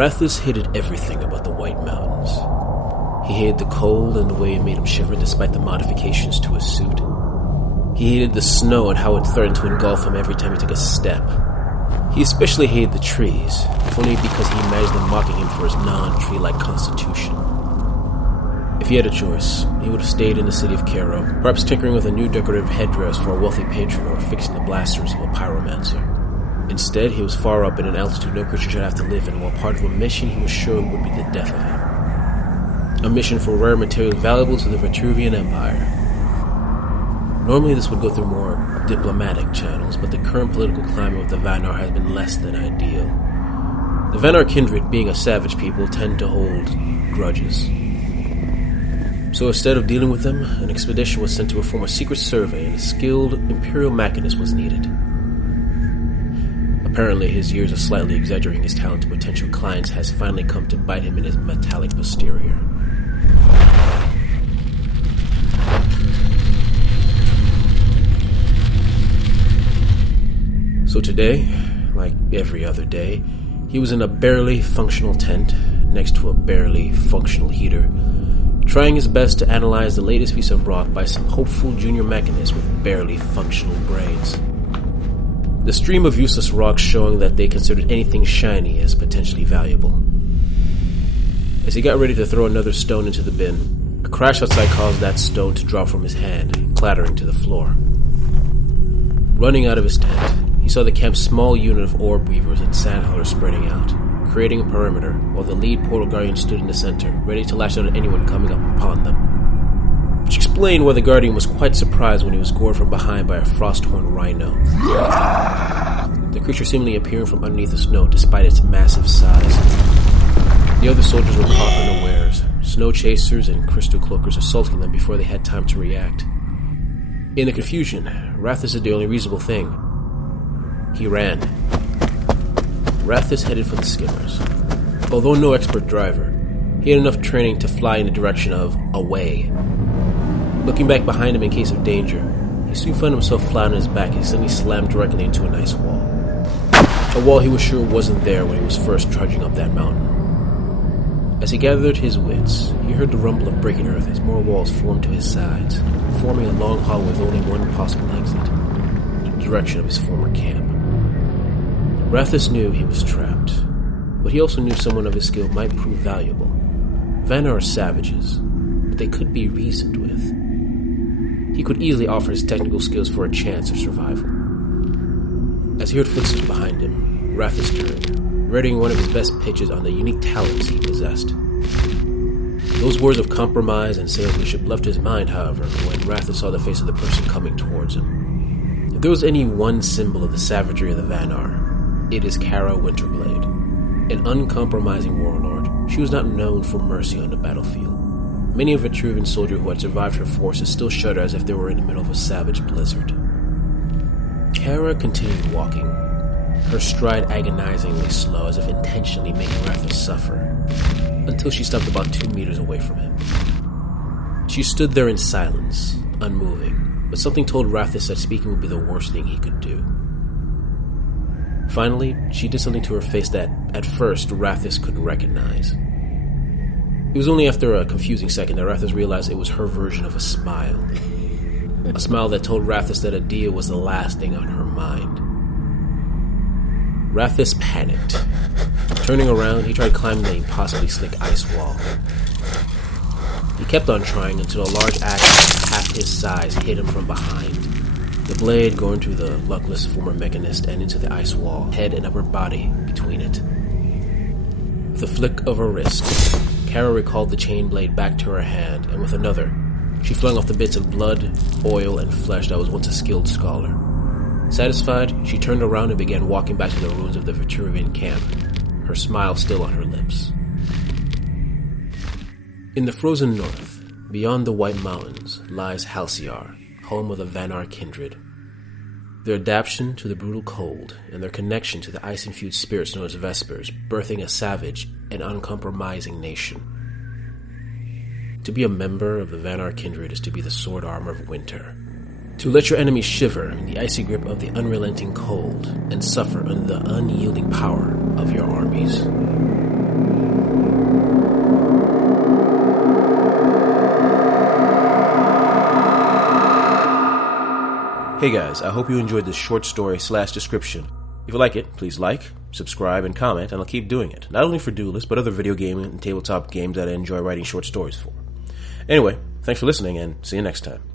Rathus hated everything about the White Mountains. He hated the cold and the way it made him shiver despite the modifications to his suit. He hated the snow and how it threatened to engulf him every time he took a step. He especially hated the trees, if only because he imagined them mocking him for his non-tree-like constitution. If he had a choice, he would have stayed in the city of Cairo, perhaps tinkering with a new decorative headdress for a wealthy patron or fixing the blasters of a pyromancer. Instead, he was far up in an altitude no creature should have to live in, while part of a mission he was sure would be the death of him. A mission for rare materials valuable to the Vitruvian Empire. Normally this would go through more diplomatic channels, but the current political climate with the Vanar has been less than ideal. The Vanar Kindred, being a savage people, tend to hold grudges. So instead of dealing with them, an expedition was sent to perform a secret survey, and a skilled Imperial machinist was needed. Apparently, his years of slightly exaggerating his talent to potential clients has finally come to bite him in his metallic posterior. So today, like every other day, he was in a barely functional tent next to a barely functional heater, trying his best to analyze the latest piece of rock by some hopeful junior mechanist with barely functional brains. The stream of useless rocks showing that they considered anything shiny as potentially valuable. As he got ready to throw another stone into the bin, a crash outside caused that stone to drop from his hand, clattering to the floor. Running out of his tent, he saw the camp's small unit of orb weavers and sandhunters spreading out, creating a perimeter, while the lead portal guardian stood in the center, ready to lash out at anyone coming up upon them. Which explained why the guardian was quite surprised when he was gored from behind by a frosthorn rhino. The creature seemingly appearing from underneath the snow despite its massive size. The other soldiers were caught unawares, snow chasers and crystal cloakers assaulting them before they had time to react. In the confusion, Rathus did the only reasonable thing. He ran. Rathus headed for the skimmers. Although no expert driver, he had enough training to fly in the direction of away. Looking back behind him in case of danger, he soon found himself flat on his back and suddenly slammed directly into an ice wall. A wall he was sure wasn't there when he was first trudging up that mountain. As he gathered his wits, he heard the rumble of breaking earth as more walls formed to his sides, forming a long hall with only one possible exit, the direction of his former camp. Rathus knew he was trapped, but he also knew someone of his skill might prove valuable. Vanar are savages, but they could be reasoned with. He could easily offer his technical skills for a chance of survival. As he heard footsteps behind him, Rathus turned, readying one of his best pitches on the unique talents he possessed. Those words of compromise and salesmanship left his mind, however, when Rathus saw the face of the person coming towards him. If there was any one symbol of the savagery of the Vanar, it is Kara Winterblade. An uncompromising warlord, she was not known for mercy on the battlefield. Many a Vitruvian soldier who had survived her forces still shudder as if they were in the middle of a savage blizzard. Kara continued walking, her stride agonizingly slow as if intentionally making Rathus suffer, until she stopped about 2 meters away from him. She stood there in silence, unmoving, but something told Rathus that speaking would be the worst thing he could do. Finally, she did something to her face that, at first, Rathus couldn't recognize. It was only after a confusing second that Rathus realized it was her version of a smile. A smile that told Rathus that Adia was the last thing on her mind. Rathus panicked. Turning around, he tried climbing the impossibly slick ice wall. He kept on trying until a large axe half his size hit him from behind. The blade going through the luckless former mechanist and into the ice wall, head and upper body between it. With a flick of her wrist, Kara recalled the chain blade back to her hand, and with another, she flung off the bits of blood, oil, and flesh that was once a skilled scholar. Satisfied, she turned around and began walking back to the ruins of the Vitruvian camp, her smile still on her lips. In the frozen north, beyond the White Mountains, lies Halcyon, home of the Vanar Kindred. Their adaptation to the brutal cold and their connection to the ice-infused spirits known as Vespers, birthing a savage and uncompromising nation. To be a member of the Vanar Kindred is to be the sword armor of winter. To let your enemies shiver in the icy grip of the unrelenting cold and suffer under the unyielding power of your armies. Hey guys, I hope you enjoyed this short story / description. If you like it, please like, subscribe, and comment, and I'll keep doing it. Not only for Duelyst, but other video game and tabletop games that I enjoy writing short stories for. Anyway, thanks for listening, and see you next time.